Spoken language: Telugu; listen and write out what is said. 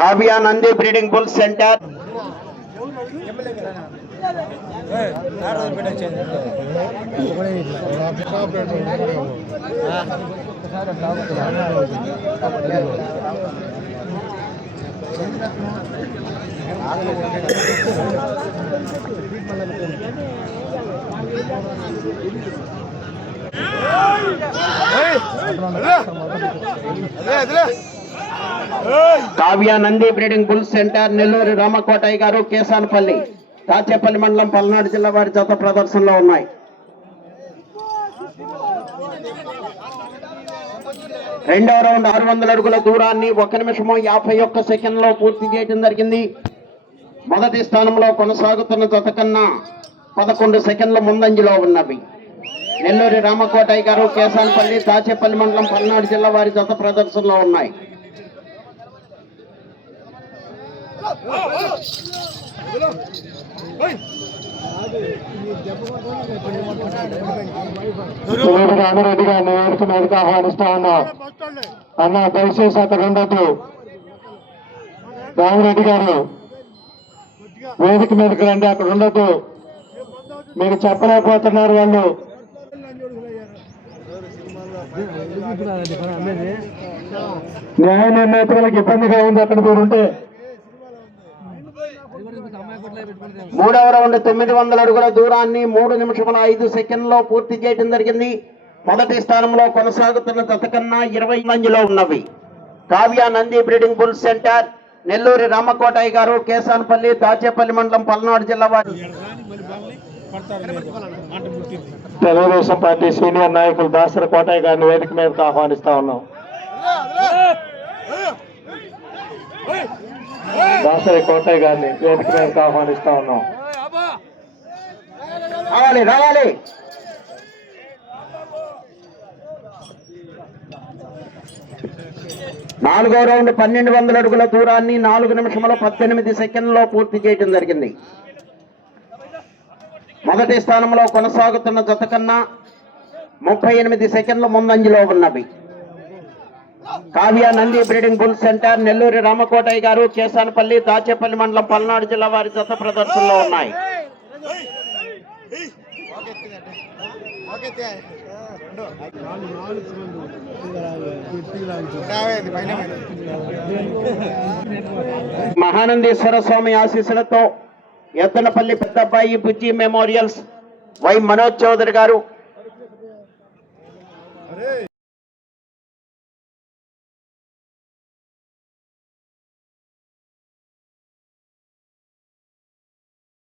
Kavya Nandi breeding bull centre Kavya Nandi breeding bull centre Nellore Ramakotaiah గారు కేసానపల్లి తాచేపల్లి మండలం పల్నాడు జిల్లా వారి జత ప్రదర్శనలో ఉన్నాయి. రెండవ రౌండ్ 600 అడుగుల దూరాన్ని 1 నిమిషం 51 సెకండ్లో పూర్తి చేయడం జరిగింది. మొదటి స్థానంలో కొనసాగుతున్న జత కన్నా 11 సెకండ్ల ముందంజలో ఉన్నవి. నెల్లూరు రామకోటయ్య గారు కేసానపల్లి తాచేపల్లి మండలం పల్నాడు జిల్లా వారి జత ప్రదర్శనలో ఉన్నాయి. రామిరెడ్డి గారిని వేదిక మీదకి ఆహ్వానిస్తా ఉన్నాం. అన్న దయచేసి అక్కడ ఉండద్దు. రామిరెడ్డి గారు వేదిక మీదకి రండి, అక్కడ ఉండద్దు. మీరు చెప్పలేకపోతున్నారు. వాళ్ళు న్యాయ నిర్ణేతలకు ఇబ్బందిగా ఉంది అక్కడ మీరు ఉంటే. మూడవ రౌండ్ 900 అడుగుల దూరాన్ని 3 నిమిషముల 5 సెకండ్లో పూర్తి చేయడం జరిగింది. మొదటి స్థానంలో కొనసాగుతున్న జత కన్నా 20 మందిలో ఉన్నవి. Kavya Nandi breeding bull centre Nellore Ramakotaiah గారు కేసానపల్లి తాచేపల్లి మండలం పల్నాడు జిల్లా వారి. తెలుగుదేశం పార్టీ సీనియర్ నాయకులు దాసరి కోటయ్య గారిని వేదిక మీదకి ఆహ్వానిస్తా ఉన్నాం. దాసరి కోటయ్య గారిని వేదిక మీదకి ఆహ్వానిస్తా ఉన్నాం. రావాలి. నాలుగో రౌండ్ 1200 అడుగుల దూరాన్ని 4 నిమిషముల 18 సెకండ్లో పూర్తి చేయడం జరిగింది. మొదటి స్థానంలో కొనసాగుతున్న జత కన్నా 38 సెకండ్ల ముందంజలో ఉన్నవి. Kavya Nandi breeding bull centre Nellore Ramakotaiah గారు కేసానపల్లి దాచేపల్లి మండలం పల్నాడు జిల్లా వారి జత ప్రదర్శనలో ఉన్నాయి. మహానందేశ్వర స్వామి ఆశీస్సులతో ఎద్దనపల్లి పెద్దబ్బాయి బుజ్జి మెమోరియల్స్ వై మనోజ్ చౌదరి గారు